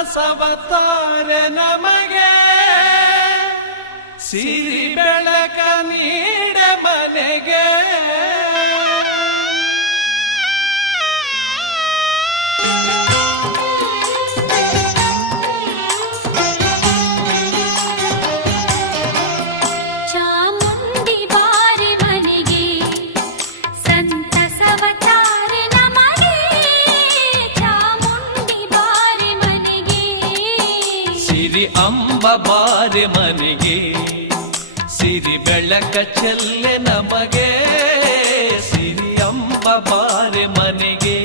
ಸಂತಸವತಾರೆ ನಮಗೆ ಸಿರಿ ಬೆಳಕ ನೀಡ ಮನೆಗೆ ಅಂಬ ಬಾರೆ ಮನೆಗೆ ಸಿರಿ ಬೆಳಕ ಚೆಲ್ಲೆ ನಮಗೆ ಸಿರಿ ಅಂಬ ಬಾರೆ ಮನೆಗೆ